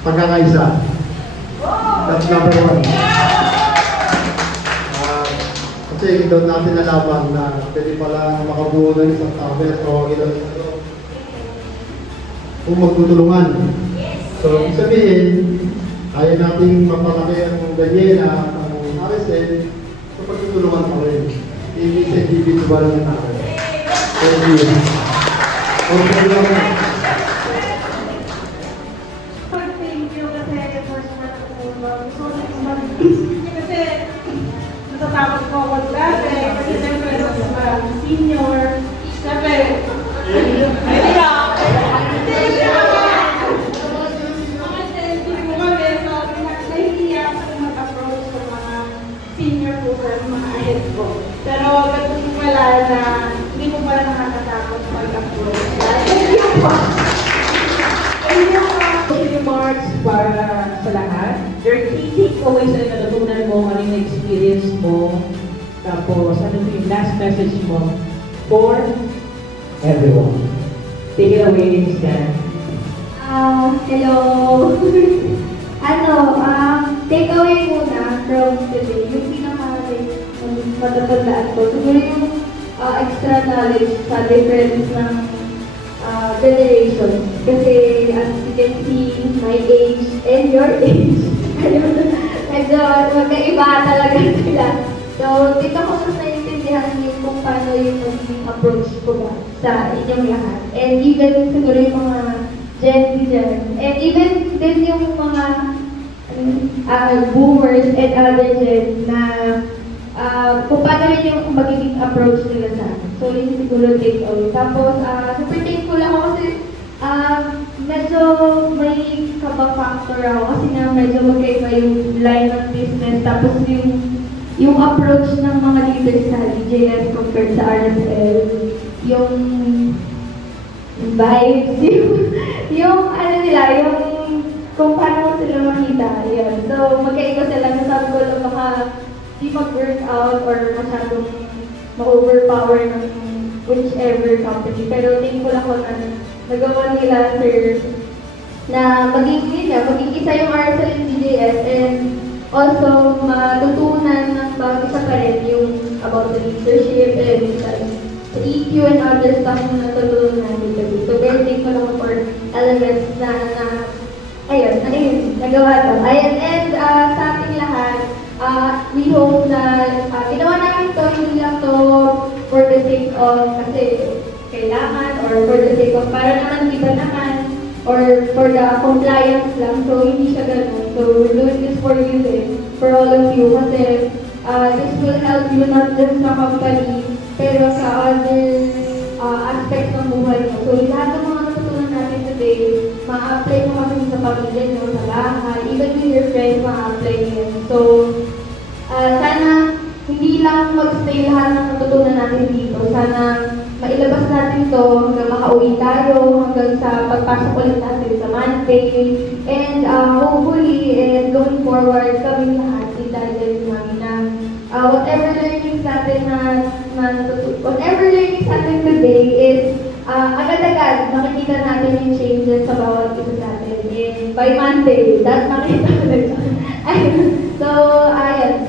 Pagkakaisa. That's number one. Kasi doon natin nalaman na pwede pala makabuo ng isang tao o ilang kung magtutulungan. So, ibig sabihin, kaya nating mapalaki ang Daniela, ang RSL, sa pagtutulungan pa rin. Hindi sa individual na tao. Thank you. Okay lang. Kasi natatakot ko ako dati, kasi siyempre senior, siyempre, senior po sa mga ahead ko. Pero ganun po pala na hindi po pala nakakatakot pag-approach. Remarks para sa lahat. Your key takeaways na natutunan mo, ano yung experience mo, tapos ano yung last message mo for everyone. Take it away, Stan. Hello. Takeaway muna from today, yung matatandaan ko, siguro yung extra knowledge sa difference ng generations. Kasi as you can see, my age and your age, medyo magkaiba talaga sila. So, dito ko mas naiintindihan yung kung paano yung magiging approach ko ba sa inyong lahat. And even siguro yung mga Gen Z dyan. And even din yung mga boomers and other Gen na kung paano rin yung magiging approach nila sa akin. So, yun siguro take away. Tapos, super thankful ako kasi medyo may kaba factor ako kasi na medyo magkaiba yung line of business. Tapos yung approach ng mga leaders sa DJS compared sa RSL, yung vibes, yung ano nila, yung kung paano sila makita. Yun. So, magkaiba sila. Nasabi ko lang baka di mag-workout or masyadong ma-overpower ng whichever company. Pero thankful ako na nagawa nila, sir, na maging isa yung RSL and DJS and also matutunan ng bago sa pa rin yung about the leadership and sa EQ and other stuff na natutunan natin kasi. So, very thankful ako for elements na nagawa to. Ayun, and sa ating lahat, we hope na ginawa namin to, hindi lang to for the sake of kasi kailangan or for the sake of para naman iba naman or for the compliance lang. So, hindi siya ganun. So, we're doing this for you din, for all of you. Kasi this will help you not just sa company, pero sa other aspects ng buhay mo. So, lahat ng mga natutunan natin today, ma-apply mo kasi sa pamilya nyo, sa bahay, even with your friends, ma-apply nyo. So, sana hindi lang mag-stay lahat ng natutunan natin dito. Sana mailabas natin to hanggang makauwi tayo, hanggang sa pagpasok ulit natin sa Monday. And hopefully, and going forward, kami lahat, i-guide namin na whatever learnings natin today is agad-agad makikita natin yung changes sa bawat isa sa atin. And by Monday, that makita ulit. So, ayun.